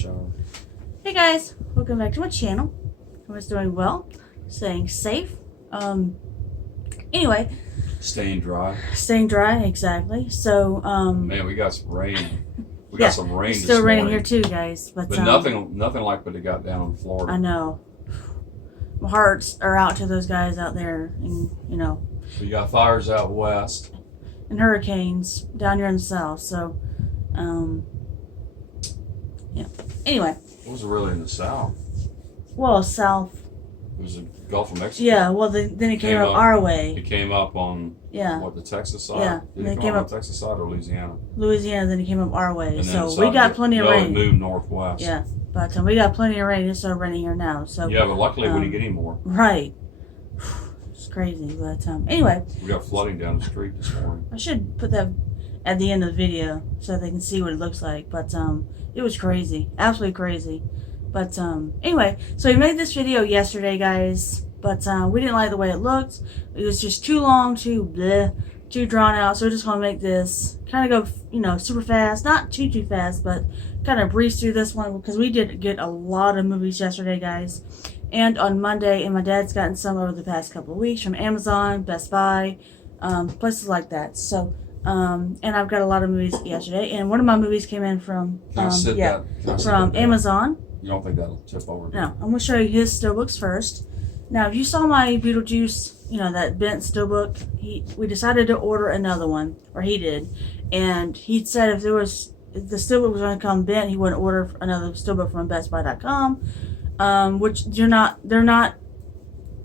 shower. Hey guys, welcome back to my channel. Everyone's doing well, staying safe. Anyway. Staying dry. Staying dry, exactly. So, man, we got some rain. We got some rain. It's still raining here too, guys. But nothing like what it got down in Florida. I know. My hearts are out to those guys out there, and you know. We got fires out west. And hurricanes down here in the south. So, yeah. Anyway. It was really in the south. Well, south. It was the Gulf of Mexico. Yeah. Well, then it came up our way. It came up on what, the Texas side. Yeah. Did it come up on the Texas side or Louisiana? Louisiana. Then it came up our way. And so we got plenty of rain. It moved northwest. Yeah. But we got plenty of rain. It's still raining here now. So yeah, but luckily we didn't get any more. Right. It's crazy, but anyway. We got flooding down the street this morning. I should put that at the end of the video so they can see what it looks like. But it was crazy, absolutely crazy. But anyway, so we made this video yesterday, guys. But we didn't like the way it looked. It was just too long, too drawn out. So we're just gonna make this kind of go, super fast, not too fast, but kind of breeze through this one because we did get a lot of movies yesterday, guys. And on Monday, and my dad's gotten some over the past couple of weeks from Amazon, Best Buy, places like that. So, and I've got a lot of movies yesterday, and one of my movies came in from Amazon. You don't think that'll tip over? No, I'm gonna show you his steelbooks first. Now, if you saw my Beetlejuice, that bent steelbook, we decided to order another one, or he did, and he said if the steelbook was going to come bent, he wouldn't order another steelbook from BestBuy.com. Which they're not.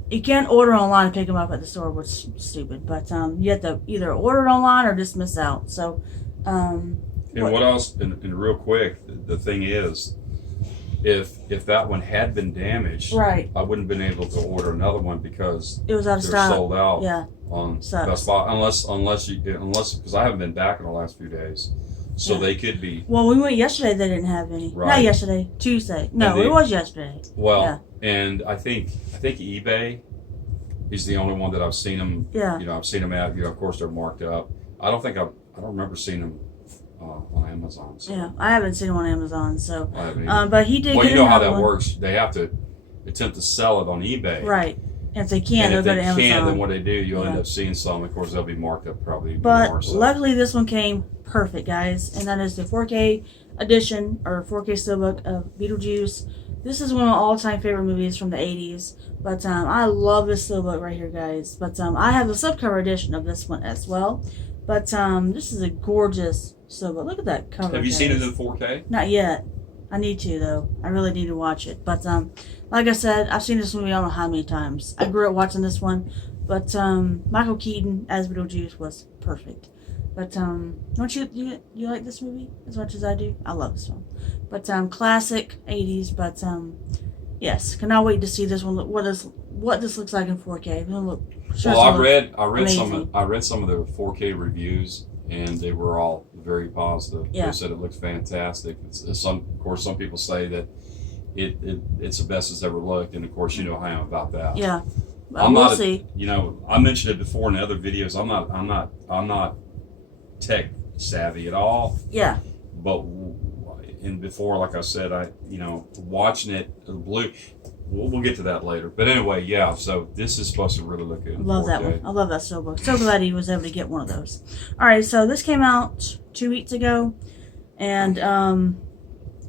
You can't order online and pick them up at the store, which is stupid. But you have to either order it online or just miss out. So, and what else? And real quick, the thing is, if that one had been damaged, right, I wouldn't have been able to order another one because it was out of stock. Sold out. Yeah, on Best Buy, unless because I haven't been back in the last few days. So they could be. Well, we went yesterday. They didn't have any. Right. Not yesterday. Tuesday. No, it was yesterday. Well, and I think eBay is the only one that I've seen them. Yeah. I've seen them at. Of course, they're marked up. I don't remember seeing them on Amazon. So. Yeah, I haven't seen them on Amazon. So, I haven't either. But he did. Well, get you know how that one. works. They have to attempt to sell it on eBay. Right. If they can't, they'll go to Amazon. If they can't, then what they do, you'll end up seeing some. Of course, they'll be marked up probably but more. So. Luckily, this one came perfect, guys. And that is the 4K edition, or 4K steelbook of Beetlejuice. This is one of my all-time favorite movies from the 80s. But I love this steelbook right here, guys. But I have the slipcover edition of this one as well. But this is a gorgeous steelbook. Look at that cover, Have you guys. seen it in 4K? Not yet. I need to, though. I really need to watch it. But like I said, I've seen this movie I don't know how many times. I grew up watching this one. But Michael Keaton as Beetlejuice was perfect. But don't you like this movie as much as I do? I love this one. But classic 80s. But yes, cannot wait to see this one. What this looks like in 4K. It's gonna look, well, I read amazing. some of the 4K reviews, and they were all very positive. Yeah. They said it looks fantastic. Of course, some people say that it's the best it's ever looked, and of course, you know how I am about that. Yeah, we'll see. I mentioned it before in the other videos. I'm not tech savvy at all. Yeah. But before, like I said, watching it, we'll get to that later. But anyway, yeah. So this is supposed to really look good. Love that one. I love that steelbook. So glad he was able to get one of those. All right, so this came out 2 weeks ago, and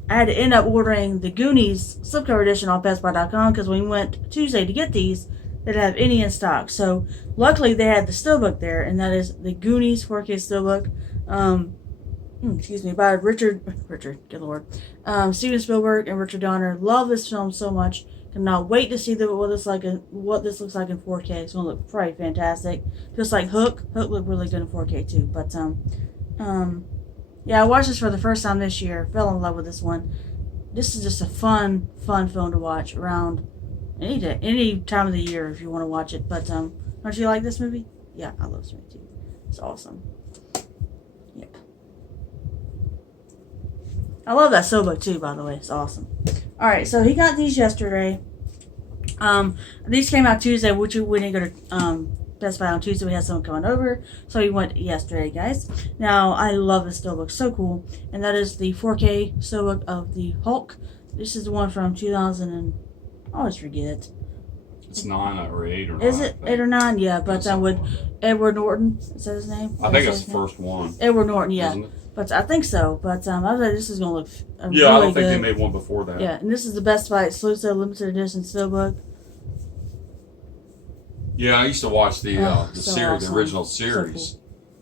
I had to end up ordering the Goonies slipcover edition off BestBuy.com because when we went Tuesday to get these, they didn't have any in stock. So luckily they had the steelbook there, and that is the Goonies 4K steelbook. By Richard, good Lord, Steven Spielberg and Richard Donner. Love this film so much. Cannot wait to see what this looks like in 4K. It's gonna look probably fantastic. Just like Hook. Hook looked really good in 4K too. But yeah, I watched this for the first time this year. Fell in love with this one. This is just a fun film to watch around any time of the year if you want to watch it. But don't you like this movie? Yeah, I love this movie too. It's awesome. Yep. I love that steelbook too, by the way. It's awesome. All right, so he got these yesterday. These came out Tuesday, which we didn't go to Best Buy on Tuesday. We had someone coming over, so we went yesterday, guys. Now, I love this steelbook, so cool. And that is the 4K steelbook of the Hulk. This is the one from 2000 and I always forget. It's 9 or 8 or 9. Is it 8 or 9? Yeah, but with Edward Norton. Is that his name? I think it's the first one. Edward Norton, yeah. Isn't it? But I think so. But I was like, this is gonna look really I don't think good. they made one before that. Yeah, and this is the Best Buy exclusive limited edition steelbook. Yeah, I used to watch the so series, awesome. the original series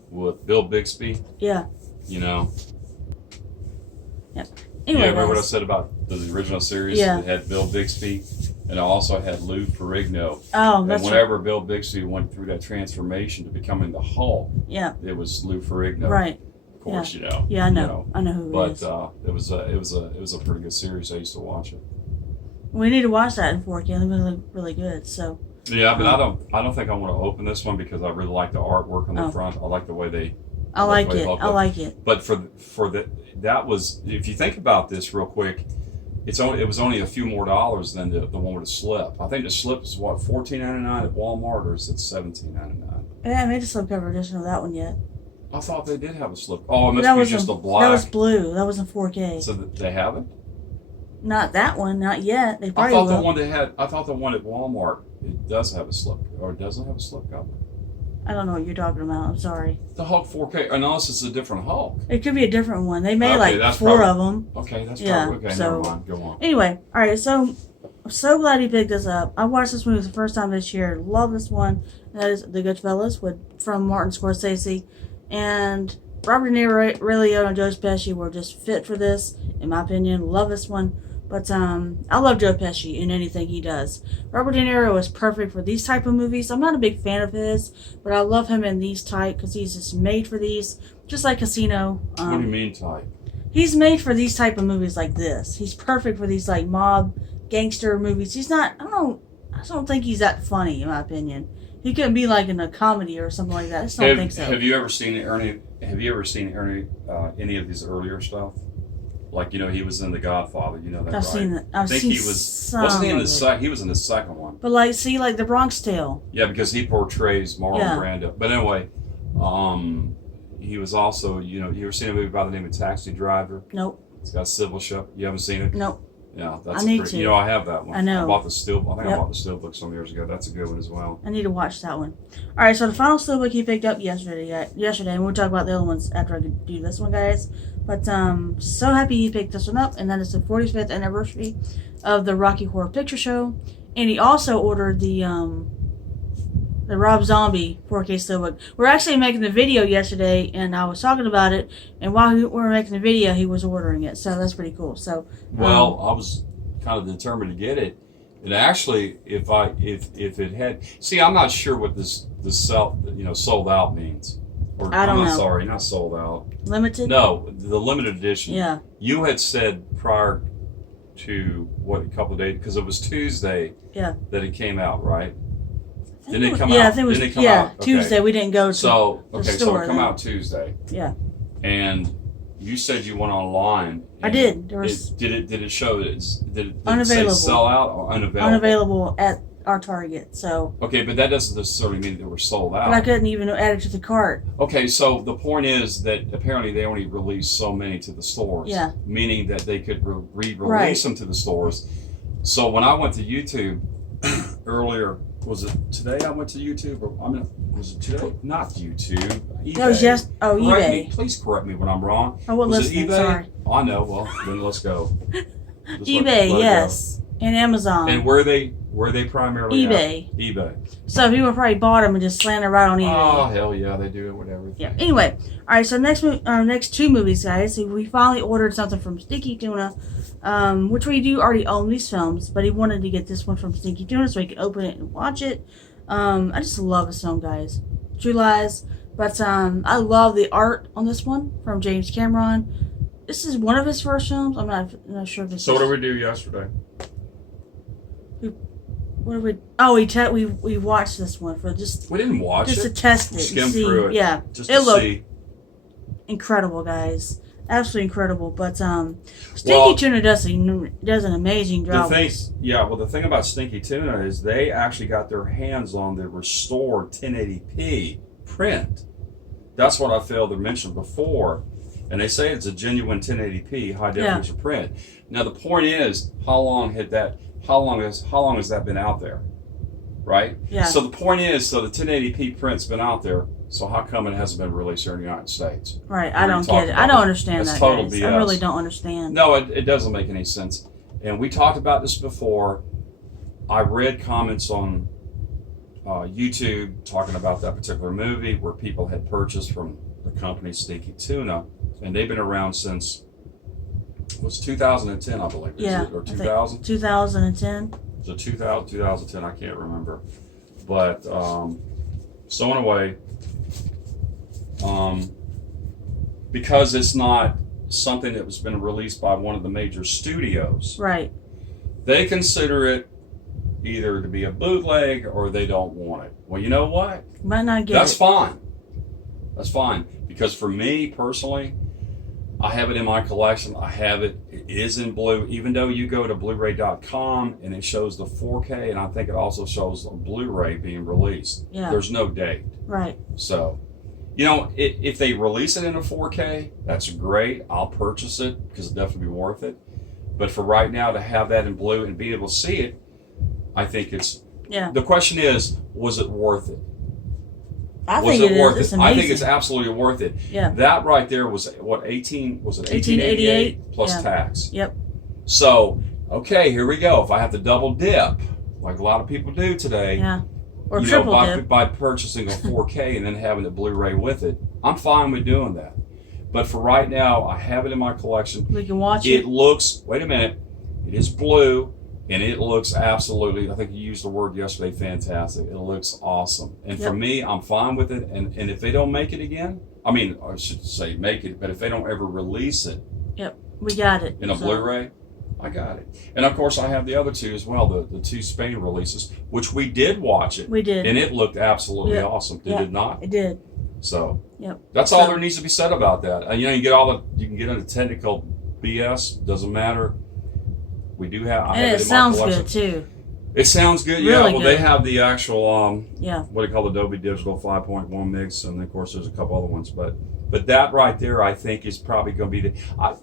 with Bill Bixby. Yeah. You know. Yep. Anyway, remember what I guys. said about the original series? Yeah. It had Bill Bixby, and it also had Lou Ferrigno. Oh, And that's whenever Bill Bixby went through that transformation to becoming the Hulk, yeah. it was Lou Ferrigno. Right. Of course, you know. Yeah, I know. You know. I know who But it is. it was a pretty good series. I used to watch it. We need to watch that in 4K. It's gonna look really good. So. Yeah, but I don't think I want to open this one because I really like the artwork on the front. I like the way they. I like it. I like it. But that was, if you think about this real quick, it was only a few more dollars than the one with the slip. I think the slip is what, $14.99 at Walmart, or is it $17.99? Yeah, I made a slipcover edition of that one yet. I thought they did have a slip. Oh, it must That be was just in- a black. That was blue. That was in 4K. So they haven't. Not that one. Not yet. They I probably thought will. the one at Walmart, it does have a slip, or it doesn't have a slip cover. I don't know what you're talking about. I'm sorry. The Hulk 4K, unless it's a different Hulk. It could be a different one. They made Okay, like that's 4 probably- of them. Okay, that's Yeah, probably okay. so- Never mind. Go on. Anyway, all right. So I'm so glad he picked this up. I watched this movie the first time this year. Love this one. That is The Goodfellas from Martin Scorsese, and Robert De Niro, Ray Liotta, and Joe Pesci were just fit for this, in my opinion. Love this one. But I love Joe Pesci in anything he does. Robert De Niro is perfect for these type of movies. I'm not a big fan of his, but I love him in these type because he's just made for these. Just like Casino. What do you mean type? He's made for these type of movies like this. He's perfect for these like mob gangster movies. He's not. I don't think he's that funny in my opinion. He couldn't be like in a comedy or something like that. I just don't think so. Have you ever seen Ernie? Have you ever seen Ernie? Any of his earlier stuff? Like, you know, he was in The Godfather. You know that, I've right? seen it. I've I think seen he was. some Wasn't he in of the it. second? He was in the second one. But like, see, like the Bronx Tale. Yeah, because he portrays Marlon Yeah. Brando. But anyway, he was also. You know, you ever seen a movie by the name of Taxi Driver? Nope. It's got a civil ship. You haven't seen it? Nope. Yeah, that's I need pretty, to. You know, I have that one. I know. I bought the steel. I think I Yep. bought the steelbook some years ago. That's a good one as well. I need to watch that one. All right, so the final steelbook he picked up yesterday, and we'll talk about the other ones after I do this one, guys. But so happy he picked this one up, and that is the 45th anniversary of the Rocky Horror Picture Show. And he also ordered the Rob Zombie 4K steelbook. We're actually making the video yesterday, and I was talking about it. And while we were making the video, he was ordering it, so that's pretty cool. So Well, I was kind of determined to get it. And actually, if it had, see, I'm not sure what this sold out means. Or, I don't I'm know. sorry, not sold out. limited. No, the limited edition. Yeah. You had said prior to a couple of days, because it was Tuesday. Yeah. That it came out, right? I think Didn't it come yeah, out? I think it was Didn't it come out? Okay. Tuesday. We didn't go to So the okay, so store it come then. out Tuesday. Yeah. And you said you went online. I and did. There was did it show that did it Unavailable. say sell out or unavailable? unavailable at our Target. So, Okay, but that doesn't necessarily mean they were sold out. but I couldn't even add it to the cart. Okay, so the point is that apparently they only released so many to the stores. Yeah. Meaning that they could re-release Right. them to the stores. So when I went to YouTube earlier, was it today I went to YouTube? Or was it today? Not YouTube. eBay. That was just Correct me. eBay. Please correct me when I'm wrong. I wasn't Was it listening. eBay? Sorry. Oh, I know. Well, then let's go. Just eBay, let it go. yes, and Amazon. And where they primarily eBay. at? eBay. So people probably bought them and just slanted right on eBay. Oh hell yeah, they do it with everything. Yeah. Anyway, all right. So next 2 movies, guys. We finally ordered something from Stinky Tuna, which we do already own these films, but he wanted to get this one from Stinky Tuna so he could open it and watch it. I just love this film, guys. True Lies. But I love the art on this one from James Cameron. This is one of his first films. I'm not sure if it's. So what did we do yesterday? What did we? Oh, we watched this one for just We didn't watch to it. test it. Skim and see. through it. Yeah, Just it to looked see. incredible, guys. absolutely incredible. But Stinky Well, Tuna does an amazing job. The thing about Stinky Tuna is they actually got their hands on the restored 1080p print. That's what I failed to mention before. And they say it's a genuine 1080p high definition print. Now the point is, how long has that been out there? Right? Yeah. So the point is, the 1080p print's been out there, so how come it hasn't been released here in the United States? Right. I don't get it. I don't understand that, total guys. BS. I really don't understand. No, it doesn't make any sense. And we talked about this before. I read comments on YouTube talking about that particular movie where people had purchased from the company Stinky Tuna, and they've been around since, it was 2010, I believe. Yeah. Is it? Or 2000? 2010. So 2010, I can't remember. But, so anyway, because it's not something that was been released by one of the major studios, Right. they consider it either to be a bootleg or they don't want it. Well, you know what? Might not get That's it. fine. That's fine. Because for me personally, I have it in my collection. I have it. It is in blue. Even though you go to Blu-ray.com and it shows the 4K, and I think it also shows a Blu-ray being released. Yeah. There's no date. Right. So, you know, if they release it in a 4K, that's great. I'll purchase it because it'll definitely be worth it. But for right now, to have that in blue and be able to see it, I think it's. Yeah. The question is, was it worth it? I Was think it it worth is. It's it? amazing. I think it's absolutely worth it. Yeah. That right there was what, 1888 plus Yeah. tax. Yep. So, okay, here we go. If I have to double dip, like a lot of people do today, Yeah. Or you triple know, dip. by purchasing a 4K and then having the Blu-ray with it, I'm fine with doing that. But for right now, I have it in my collection. We can watch It it. looks, wait a minute, it is blue, and it looks absolutely, I think you used the word yesterday, fantastic. It looks awesome. And for Yep. me, I'm fine with it. And if they don't make it again, I mean, I should say make it, but if they don't ever release it Yep. We got it. in a So, Blu-ray, I got it. And of course, I have the other two as well, the two Spain releases, which we did watch it. We did. And it looked absolutely Yep. awesome. Did Yep. it not? It did. So Yep. that's all So- there needs to be said about that. And you know, you can get into technical BS. Doesn't matter. We do have. I And have it in my sounds collection. good too. It sounds good. Yeah. Really Well, good. they have the actual Yeah. what do you call Adobe Digital 5.1 mix, and of course there's a couple other ones. But that right there, I think, is probably going to be the.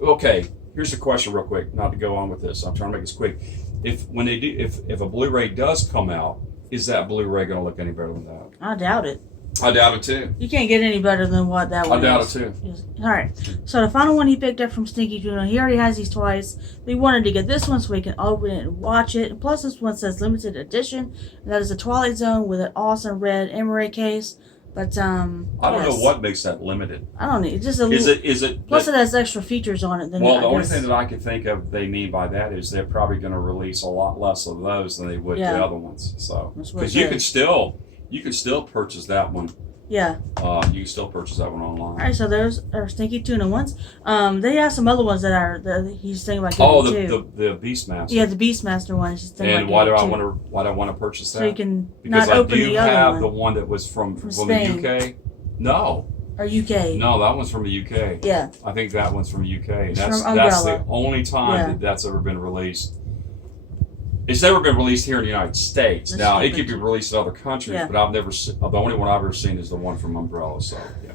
Okay. Here's the question, real quick. Not to go on with this. I'm trying to make this quick. If a Blu-ray does come out, is that Blu-ray going to look any better than that? I doubt it. I doubt it too. You can't get any better than what that one I doubt is. it too. Yes. All right. So the final one he picked up from Stinky Tuna, he already has these twice. He wanted to get this one so we can open it and watch it. And plus, this one says limited edition. And that is a Twilight Zone with an awesome red emerald case. But I don't know what makes that limited. I don't know. It's just a Is little. it? Plus, it has extra features on it than. Well, I the only guess. thing that I can think of they mean by that is they're probably going to release a lot less of those than they would Yeah. the other ones. So That's what because it you says. can still purchase that one. Yeah. You can still purchase that one online. All right. So there's our Stinky Tuna ones. They have some other ones that he's thinking about getting Oh, too. the Beastmaster. Yeah, the Beastmaster one. He's thinking And about why do getting I too. want to purchase that? So you can because not I open do the have other the one. one that was from the Spain. UK. No, Or UK. no, that one's from the UK. Yeah. I think that one's from the UK. It's That's from that's the Umbrella. only time Yeah. that that's ever been released. It's never been released here in the United States. That's Now it stupid. could be released in other countries, Yeah. but I've never seen. The only one I've ever seen is the one from Umbrella. So yeah.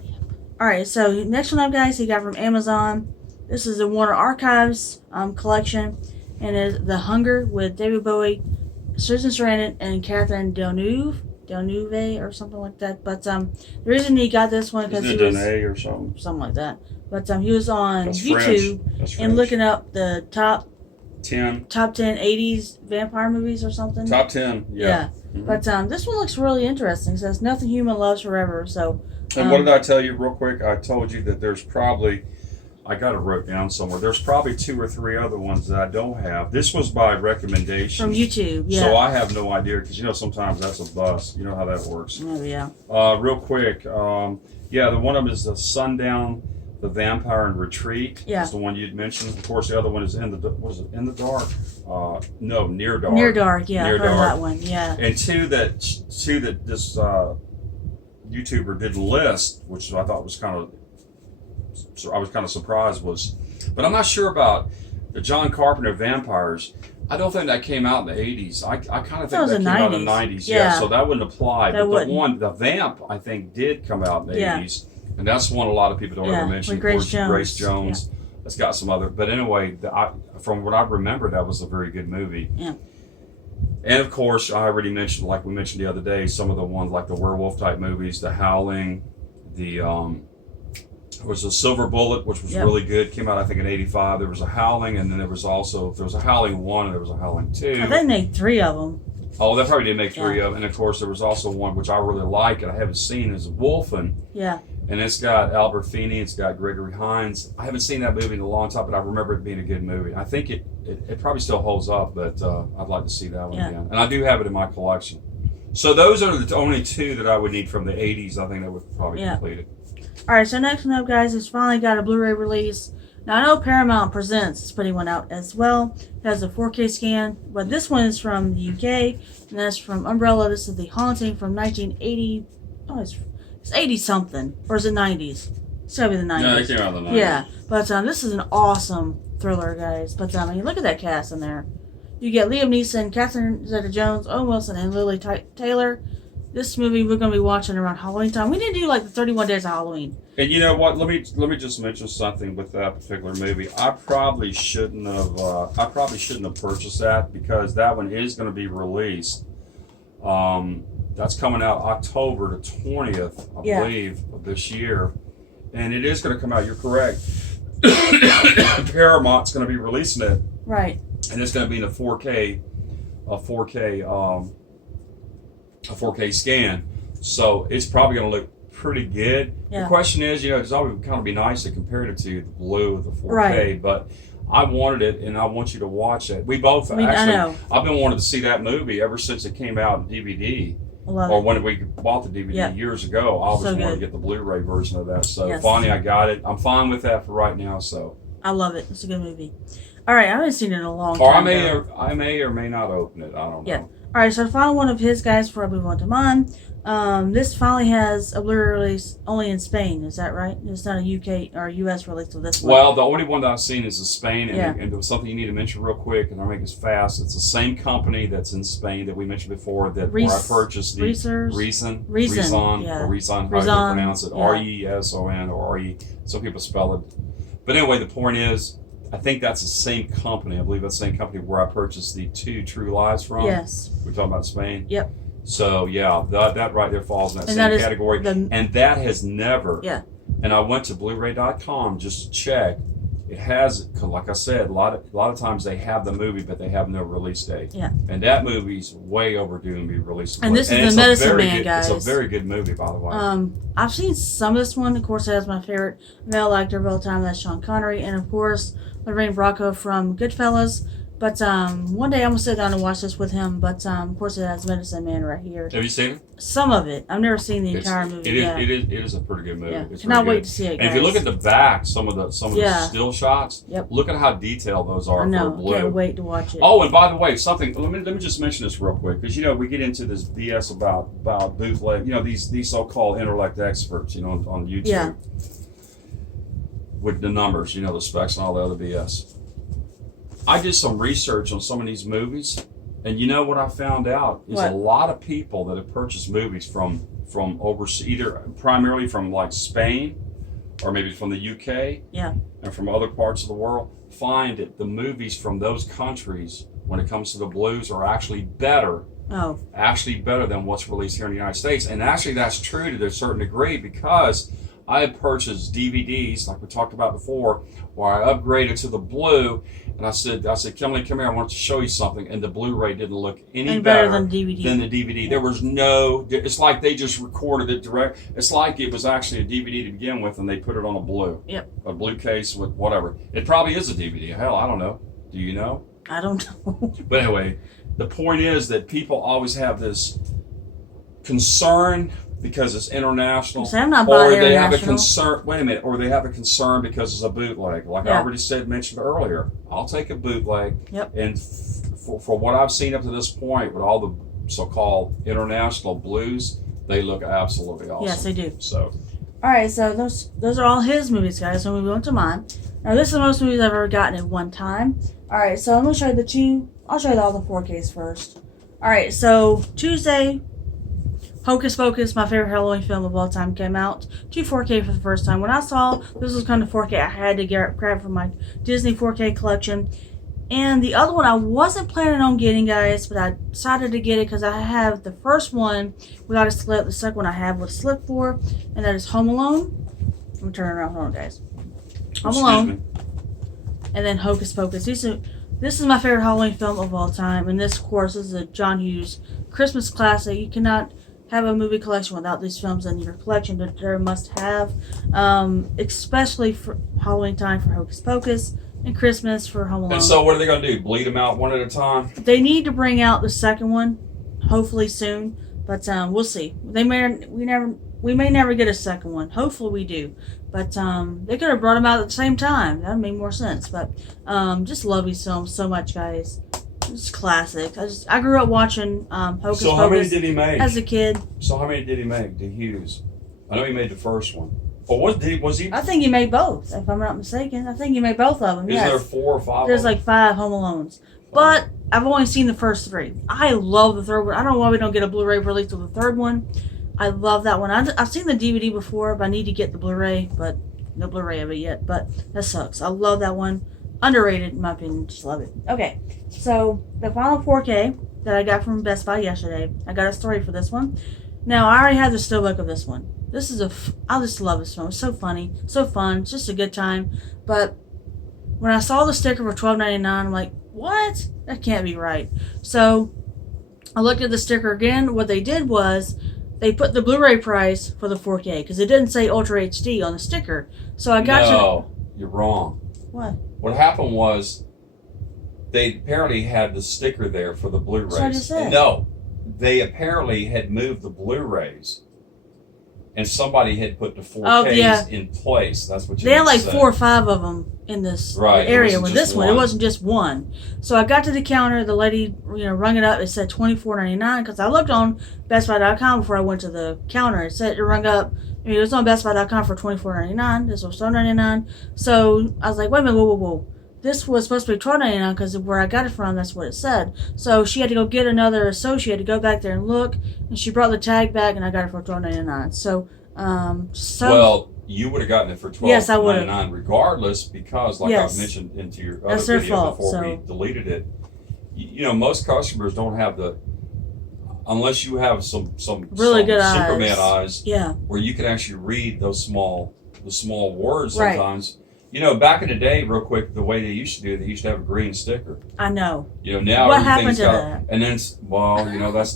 All right. So next one up, guys, he got from Amazon. This is the Warner Archives collection, and it's The Hunger with David Bowie, Susan Sarandon, and Catherine Deneuve or something like that. But the reason he got this one because Isn't he it was Danae or something? something like that. But he was on That's YouTube French. That's and French. looking up the top 10. 10 80s vampire movies or something. Top 10. Yeah. Mhm. But this one looks really interesting. It says Nothing Human Loves Forever. So And what did I tell you real quick? I told you that there's probably, I got it wrote down somewhere. There's probably 2 or 3 other ones that I don't have. This was by recommendation. from YouTube, yeah. So I have no idea because sometimes that's a bust. You know how that works. Oh, yeah. Real quick, the one of them is the Sundown, the Vampire and Retreat. Yeah. Is the one you'd mentioned. Of course, the other one is In the Dark? No, Near Dark. Near Dark, yeah. Near I've heard of Dark. that one, yeah. And two that this YouTuber didn't list, which I thought was kind of I was kind of surprised was, but I'm not sure about the John Carpenter vampires. I don't think that came out in the 80s. I kind of think that came out in the 90s. Yeah, so that wouldn't apply. That but wouldn't. the Vamp, I think, did come out in the 80s. And that's one a lot of people don't ever mention. With Grace Jones. Grace Jones. It's got some other. But anyway, from what I remember, that was a very good movie. Yeah. And of course, I already mentioned, like we mentioned the other day, some of the ones like the werewolf type movies, The Howling, there was a Silver Bullet, which was really good. Came out, I think, in '85. There was a Howling, and then there was a Howling 1, and there was a Howling 2. I think they made 3 of them. Oh, they probably did make 3 of them. And of course, there was also one which I really like, and I haven't seen, is Wolfen. Yeah. And it's got Albert Finney, it's got Gregory Hines. I haven't seen that movie in a long time, but I remember it being a good movie. I think it probably still holds up, but I'd like to see that one again. And I do have it in my collection. So those are the only 2 that I would need from the 80s. I think that would probably complete it. All right, so next one up, guys, is finally got a Blu-ray release. Now, I know Paramount Presents is putting one out as well. It has a 4K scan, but this one is from the UK, and that's from Umbrella. This is The Haunting from 1980. Oh, it's 80-something, or is it 90s? It's gotta be the 90s. Yeah, it came out in the 90s. Yeah, but this is an awesome thriller, guys. But I mean, look at that cast in there. You get Liam Neeson, Catherine Zeta-Jones, Owen Wilson, and Lily Taylor. This movie we're going to be watching around Halloween time. We need to do like the 31 Days of Halloween. And you know what? Let me just mention something with that particular movie. I probably shouldn't have purchased that, because that one is going to be released. That's coming out October the 20th, I believe, of this year, and it is going to come out. You're correct. Paramount's going to be releasing it, right? And it's going to be in a 4K scan, so it's probably going to look pretty good. The question is, it's always kind of be nice to compare it to the blue, the 4K, but I wanted it, and I want you to watch it. We both I know. I've been wanting to see that movie ever since it came out in DVD, or when we bought the DVD years ago. I always wanted to get the Blu-ray version of that. So finally, I got it. I'm fine with that for right now. So I love it. It's a good movie. All right, I haven't seen it in a long time. Or I may or may not open it. I don't know. Yeah. All right, so the final one of his, guys, before I move on to mine. This finally has a Blu-ray release only in Spain. Is that right? It's not a UK or US release of this one. Well, the only one that I've seen is in Spain, and there was something you need to mention real quick, and I'll make this fast. It's the same company that's in Spain that we mentioned before, where I purchased the Reason, how do you pronounce it? Reson or RE. Some people spell it. But anyway, the point is, I think that's the same company. I believe that's the same company where I purchased the 2 True Lies from. Yes. We're talking about Spain. Yep. So, yeah, that right there falls in that same category. And that has never. Yeah. And I went to Blu-ray.com just to check. It has, like I said, a lot of times they have the movie, but they have no release date. Yeah. And that movie's way overdue to be released. And this is The Medicine Man, guys. It's a very good movie, by the way. I've seen some of this one. Of course, it has my favorite male actor of all time, that's Sean Connery. And, of course, Lorraine Bracco from Goodfellas. But one day I'm going to sit down and watch this with him. But, of course, it has Medicine Man right here. Have you seen it? Some of it. I've never seen the entire movie. It is a pretty good movie. Yeah. Cannot wait to see it, guys. And if you look at the back, some of the still shots, look at how detailed those are. I know. For blue. Can't wait to watch it. Oh, and by the way, let me just mention this real quick, because we get into this BS about bootleg. These so-called intellect experts, on YouTube with the numbers, the specs and all the other BS. I did some research on some of these movies, and you know what I found out is a lot of people that have purchased movies from overseas, either primarily from like Spain or maybe from the UK and from other parts of the world, find that the movies from those countries, when it comes to the blues, are actually better. Oh. Actually better than what's released here in the United States. And actually that's true to a certain degree, because I had purchased DVDs, like we talked about before, where I upgraded to the blue, and I said, Kimberly, come here, I want to show you something. And the Blu-ray didn't look any better than the DVD. Yeah. There was it's like they just recorded it direct. It's like it was actually a DVD to begin with, and they put it on a blue. Yep. A blue case with whatever. It probably is a DVD. Hell, I don't know. Do you know? I don't know. But anyway, the point is that people always have this concern because it's international, so I'm not or they have a concern. Wait a minute, or they have a concern because it's a bootleg. Like I already mentioned earlier, I'll take a bootleg, and for what I've seen up to this point, with all the so-called international blues, they look absolutely awesome. Yes, they do. So, Alright, so those are all his movies, guys. So we move on to mine. Now, this is the most movies I've ever gotten at one time. Alright, so I'm going to show you the two. I'll show you all the 4Ks first. Alright, so Tuesday, Hocus Pocus, my favorite Halloween film of all time, came out. 4K for the first time. When I saw this was kind of 4K, I had to grab from my Disney 4K collection. And the other one I wasn't planning on getting, guys, but I decided to get it because I have the first one without a slip. The second one I have with a slip for, and that is Home Alone. Let me turn it around. Hold on, guys. Home Alone. And then Hocus Pocus. This is my favorite Halloween film of all time. And this, of course, is a John Hughes Christmas classic. You cannot have a movie collection without these films in your collection. They're a must-have, especially for Halloween time for Hocus Pocus. And Christmas for Home Alone. And so what are they going to do? Bleed them out one at a time? They need to bring out the second one, hopefully soon. But we'll see. We may never get a second one. Hopefully we do. But they could have brought them out at the same time. That would make more sense. But just love these films so much, guys. It's classic. I grew up watching Hocus Pocus. So how many did he make as a kid? So how many did he make? To Hughes? I know he made the first one. But was he? I think he made both, if I'm not mistaken. I think he made both of them. Is there 4 or 5? There's like 5 Home Alones. But I've only seen the first 3. I love the third one. I don't know why we don't get a Blu-ray release of the third one. I love that one. I've seen the DVD before, but I need to get the Blu-ray, but no Blu-ray of it yet. But that sucks. I love that one. Underrated, in my opinion. Just love it. Okay, so the final 4K that I got from Best Buy yesterday, I got a story for this one. Now, I already have the steelbook of this one. This is I just love this film. It's so funny, so fun. It's just a good time. But when I saw the sticker for $12.99, I'm like, what? That can't be right. So I looked at the sticker again. What they did was they put the Blu-ray price for the 4K because it didn't say Ultra HD on the sticker. So I got No, you're wrong. What? What happened was they apparently had the sticker there for the Blu-rays. That's what I just said. No, they apparently had moved the Blu-rays. And somebody had put the 4Ks in place. That's what you They had like said. 4 or 5 of them in this area with this one. It wasn't just one. So I got to the counter. The lady, rung it up. It said $24.99 because I looked on BestBuy.com before I went to the counter. It said it rung up. It was on BestBuy.com for $24.99. This was $12.99. So I was like, wait a minute, whoa. This was supposed to be $12.99 because where I got it from, that's what it said. So she had to go get another associate to go back there and look, and she brought the tag back, and I got it for $12.99. So, well, you would have gotten it for $12.99 yes, I would have. regardless, because like I mentioned into your other that's their video fault, before we deleted it. Most customers don't have unless you have some really good Superman eyes, yeah, where you can actually read the small words sometimes. Right. Back in the day, real quick, the way they used to do it, they used to have a green sticker. I know. Now what happened to that? And then,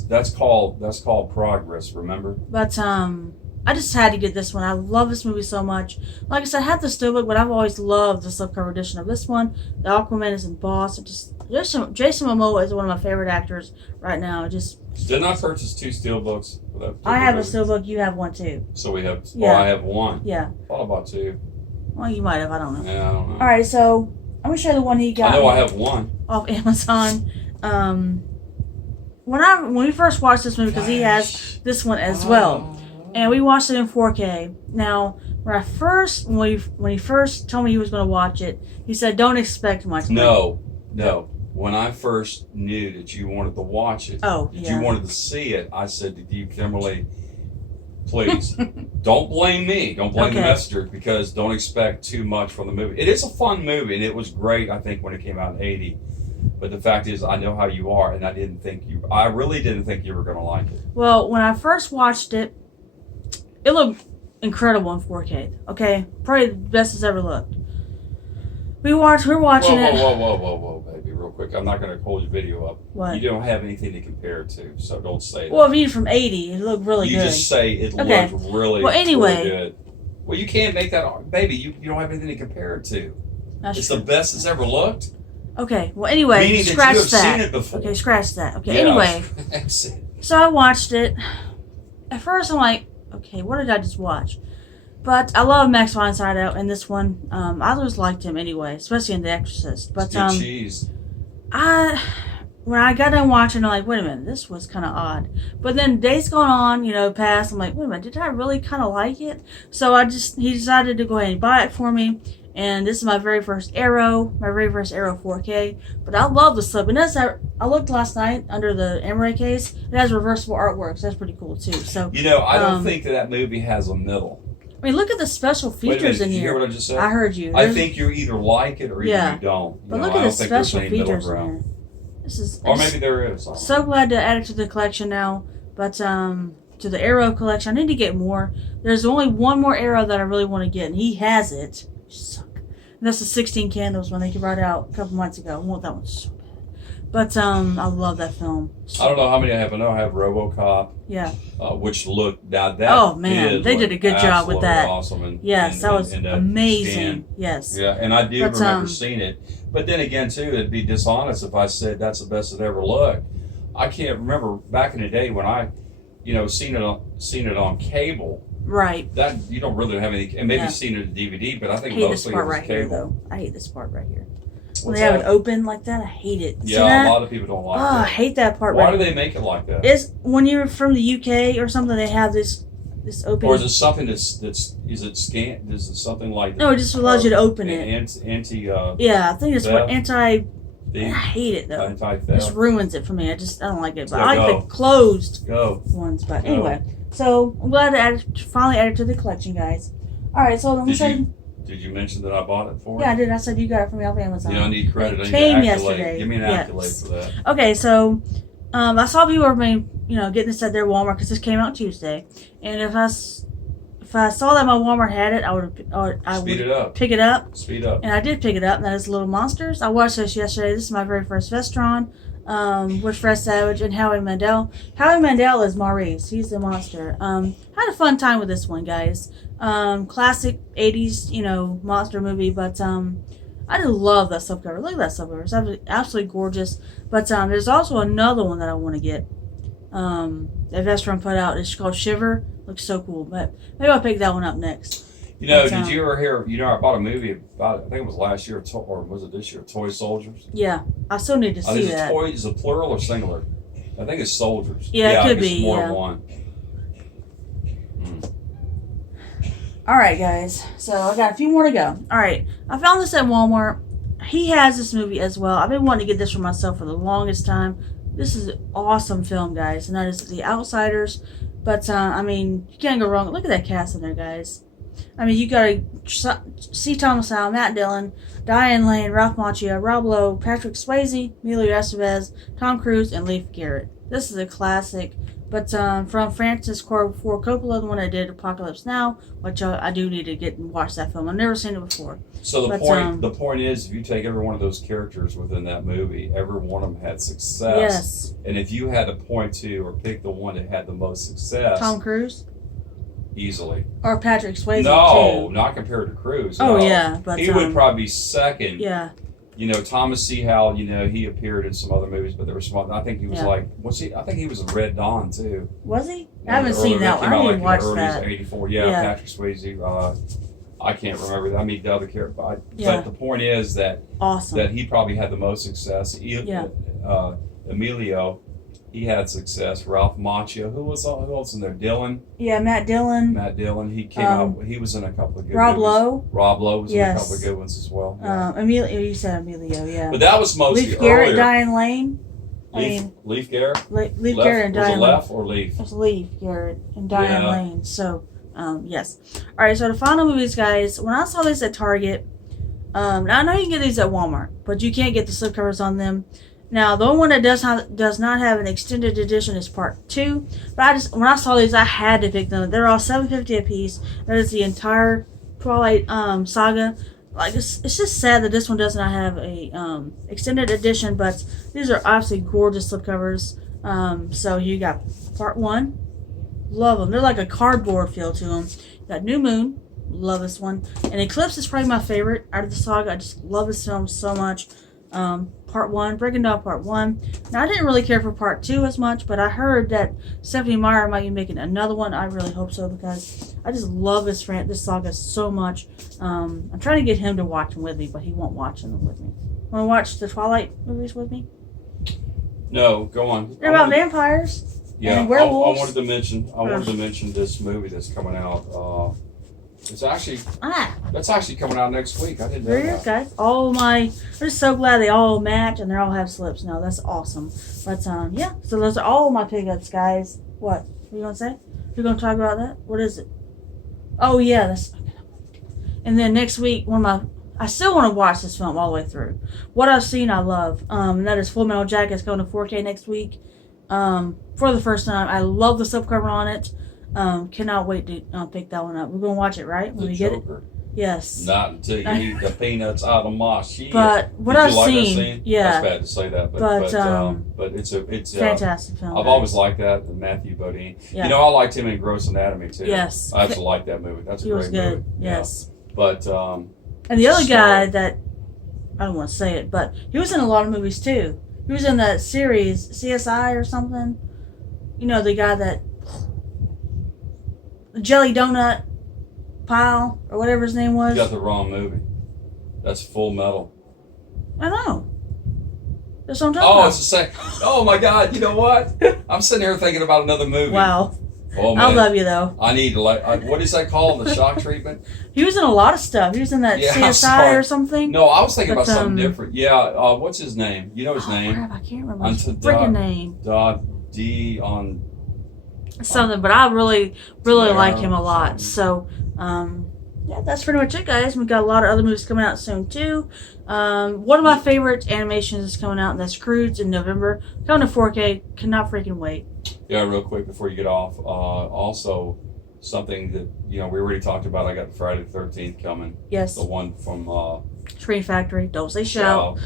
that's called progress. Remember? But I just had to get this one. I love this movie so much. Like I said, I have the steelbook, but I've always loved the slipcover edition of this one. The Aquaman is embossed. Jason Momoa is one of my favorite actors right now. Didn't I purchase 2 steelbooks? I have a steelbook. You have one too. So we have. Yeah. I have one. Yeah. I thought about 2. Well, you might have. I don't know. Yeah, I don't know. All right, so I'm gonna show you the one he got. I know I have one off Amazon. When we first watched this movie, because he has this one as well, and we watched it in 4K. Now, when he first told me he was going to watch it, he said, "Don't expect much." No. When I first knew that you wanted to watch it, you wanted to see it, I said to you, Kimberly, please, don't blame me. Don't blame the messenger, because don't expect too much from the movie. It is a fun movie, and it was great, I think, when it came out in 80. But the fact is, I know how you are, and I really didn't think you were going to like it. Well, when I first watched it, it looked incredible in 4K. Okay? Probably the best it's ever looked. We're watching it. Whoa, baby, real quick. I'm not going to hold your video up. What? You don't have anything to compare it to, so don't say that. Well, I mean, from 80, it looked really good. You just say it looked really, really good. Well, you can't make that, baby. You don't have anything to compare it to. It's the best it's ever looked. Okay. Well, anyway, meaning scratch that. You have that. seen it before. Okay, scratch that. Okay. Anyway, that's it. So I watched it. At first, I'm like, okay, what did I just watch? But I love Max von Sydow in this one. I always liked him anyway, especially in The Exorcist. But cheese. when I got done watching, I'm like, wait a minute, this was kind of odd. But then days gone on, passed. I'm like, wait a minute, did I really kind of like it? So he decided to go ahead and buy it for me. And this is my very first Arrow 4K. But I love the slip. And I looked last night under the Emery case. It has reversible artwork, so that's pretty cool too. So I don't think that movie has a middle. I mean, look at the special features in here. Did you hear what I just said? I heard you. I think you either like it or either you don't. But look at the special features in here. Or maybe there is. So glad to add it to the collection now. But to the Arrow collection, I need to get more. There's only one more Arrow that I really want to get, and he has it. Suck. And that's the 16 Candles one they brought out a couple months ago. I want that one so bad. But I love that film. I don't know how many I have. I know I have RoboCop. Yeah. Which looked that. Oh man, they did a good job with that. Awesome. That was amazing. Yes. Yeah, and I do remember seeing it. But then again, too, it'd be dishonest if I said that's the best it ever looked. I can't remember back in the day when I, seen it on cable. Right. That you don't really have any, and maybe seen it on DVD, but I think mostly it was right cable. Here, though. I hate this part right here. When What's they have that? it open like that, I hate it. Yeah, a lot of people don't like that. I hate that part. Why do they make it like that? It's when you're from the UK or something. They have this open. Or is it something is it scanned? Is it something like? No, it just allows you to open it. Yeah, I think it's what I hate it though. Anti-theft. It just ruins it for me. I don't like it. But I like the closed ones. But anyway, so I'm glad to finally add it to the collection, guys. All right, so let me say. Did you mention that I bought it for you? Yeah, I did. I said you got it from me off Amazon. You don't need credit. It I need came an accolade. yesterday. Give me an accolade for that. Okay, so I saw people were getting this at their Walmart because this came out Tuesday, and if I saw that my Walmart had it, I would pick it up. Speed up. And I did pick it up. And that is Little Monsters. I watched this yesterday. This is my very first Vestron with Fred Savage and Howie Mandel. Howie Mandel is Maurice. He's the monster. Had a fun time with this one, guys. Classic 80s, monster movie, but I just love that slipcover. Look at that slipcover. It's absolutely gorgeous. But there's also another one that I want to get. That Vestron put out. It's called Shiver. Looks so cool. But maybe I'll pick that one up next. Did you ever hear? I bought a movie about. I think it was last year, or was it this year? Toy Soldiers. Yeah, I still need to see that. Is it plural or singular? I think it's soldiers. Yeah, it could be. More than one. All right, guys. So I got a few more to go. All right, I found this at Walmart. He has this movie as well. I've been wanting to get this for myself for the longest time. This is an awesome film, guys, and that is The Outsiders. But you can't go wrong. Look at that cast in there, guys. You got C. Thomas Howell, Matt Dillon, Diane Lane, Ralph Macchio, Rob Lowe, Patrick Swayze, Emilio Estevez, Tom Cruise, and Leif Garrett. This is a classic. But from Francis Ford Coppola, the one I did, Apocalypse Now, which I do need to get and watch that film. I've never seen it before. So the point is, if you take every one of those characters within that movie, every one of them had success. Yes. And if you had to point to or pick the one that had the most success, Tom Cruise. Easily. Or Patrick Swayze. No, not compared to Cruise. Oh no. yeah, but he would probably be second. Yeah. Thomas C. Howell, he appeared in some other movies, but there were some. I think he was I think he was in Red Dawn too. Was he? I haven't seen that one. I didn't watch that. '84. Yeah, Patrick Swayze. I can't remember. The other character. But the point is that that he probably had the most success. Emilio, he had success. Ralph Macchio. Who else in there? Dillon. Yeah, Matt Dillon. He came out. He was in a couple of good Rob movies. Lowe. Rob Lowe was in a couple of good ones as well. Yeah. Emilio. You said Emilio. Yeah. But that was mostly Leif Garrett, earlier. Diane Lane. Leif Garrett. Leif Garrett and Diane. Was it Leif or Leif? It was Leif Garrett and Diane Lane. So, yes. All right. So the final movies, guys. When I saw this at Target, now I know you can get these at Walmart, but you can't get the slipcovers on them. Now, the only one that does not have an extended edition is Part 2. But when I saw these, I had to pick them. They're all $7.50 a piece. That is the entire Twilight Saga. It's just sad that this one does not have a extended edition, but these are absolutely gorgeous slipcovers. So you got Part 1. Love them. They're like a cardboard feel to them. You got New Moon. Love this one. And Eclipse is probably my favorite out of the saga. I just love this film so much. Part 1, Breaking Dawn Part 1. Now, I didn't really care for Part 2 as much, but I heard that Stephanie Meyer might be making another one. I really hope so, because I just love this saga so much. I'm trying to get him to watch them with me, but he won't watch them with me. Want to watch the Twilight movies with me? No, go on. They're about vampires. Yeah, and I werewolves. wanted to mention this movie that's coming out. It's actually that's actually coming out next week. I didn't know There you that. go, guys. I'm just so glad they all match and they all have slips now. That's awesome. But yeah, so those are all my pickups, guys. What are you gonna say? You're gonna talk about that? What is it? Oh yeah, that's. And then next week, I still want to watch this film all the way through. What I've seen, I love. And that is Full Metal Jacket. It's going to 4K next week. For the first time, I love the slipcover on it. Cannot wait to pick that one up. We're gonna watch it, right? When The we Joker. get it. Yes. Not until you eat the peanuts out of my shit. But what Did I've you like seen, that scene? yeah. That's bad to say that, but it's Fantastic film. I've always liked that, the Matthew Modine. Yeah. You know, I liked him in Gross Anatomy too. Yes. I actually like that movie. That's a He was great good. movie. Yes. Yeah. But And the other So- guy that I don't want to say it, but he was in a lot of movies too. He was in that series CSI or something. You know, the guy that the Jelly Donut Pile or whatever his name was. you got the wrong movie. That's Full Metal. I know. That's what I'm talking Oh, about. it's the same. Oh my God! You know what? I'm sitting here thinking about another movie. Wow. Oh I man, love you though. I need to what is that called? The shock treatment? He was in a lot of stuff. He was in that Yeah, I'm CSI sorry. or something. No, I was thinking But, about something different. Yeah. What's his name? You know his name? Crap, I can't remember his Unto freaking Dot- name. D on. Something, but I really Yeah, like him a lot. something. So, yeah, that's pretty much it, guys. We got a lot of other movies coming out soon too. One of my favorite animations is coming out, and that's Cruise in November. Coming to 4K. Cannot freaking wait. Yeah, real quick before you get off. Also, something that we already talked about. I got Friday the 13th coming. Yes, The one from Screen Factory. Don't say shout.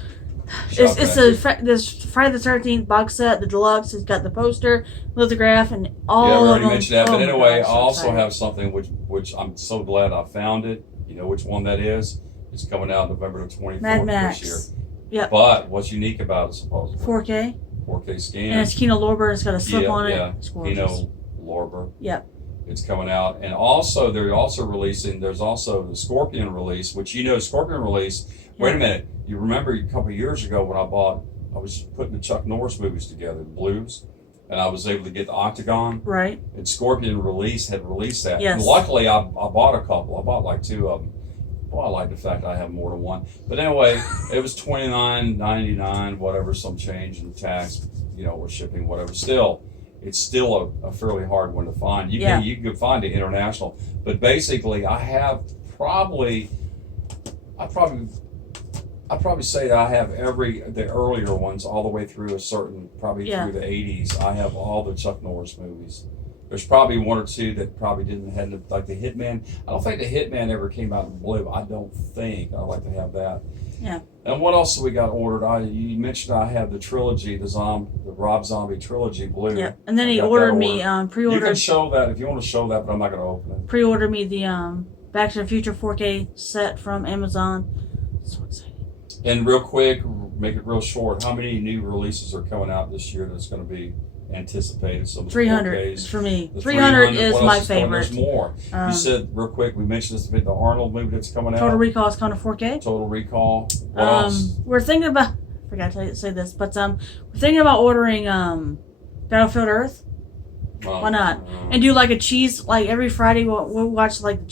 Shout It's Factory. this Friday the 13th box set, the deluxe. It's got the poster, lithograph, and all Yeah, we of already them. mentioned that. Oh But my anyway, gosh, I so also excited. have something which I'm so glad I found it. You know which one that is? It's coming out November the 24th Mad Max. this year. Yep. But what's unique about it, supposedly? 4K, 4K scan. and it's Kino Lorber. It's got a slip on it. Yeah, It's gorgeous. Pino Lorber. Yep. It's coming out, and also they're also releasing. There's also the Scorpion release, which Scorpion release. Wait a minute, you remember a couple of years ago when I was putting the Chuck Norris movies together, the blues, and I was able to get the Octagon. Right. And Scorpion had released that. Yes. And luckily, I bought a couple. I bought like two of them. Well, I like the fact I have more than one. But anyway, it was $29.99, whatever, some change in tax, with shipping, whatever. Still, it's still a fairly hard one to find. You can find it international, but basically, I'd probably say that I have the earlier ones all the way through through the 80s. I have all the Chuck Norris movies. There's probably one or two that probably didn't have like the Hitman. I don't think the Hitman ever came out in blue. I don't think. I'd like to have that. Yeah. And what else have we got ordered? You mentioned I have the trilogy, the Rob Zombie trilogy blue. Yeah. And then I he got ordered that me You can pre-ordered show that if you want to show that, but I'm not going to open it. pre-order me the Back to the Future 4K set from Amazon. So excited. And real quick, make it real short. How many new releases are coming out this year that's going to be anticipated? Some 300 4Ks. is for me. The 300 is what my else coming? favorite. There's more. You said real quick. We mentioned this a bit. The Arnold movie that's coming out. Total Recall is coming to 4K. Total Recall. What else? We're thinking about. I forgot to say this, but we're thinking about ordering Battlefield Earth. Why not? And do like a cheese, like every Friday we'll watch like the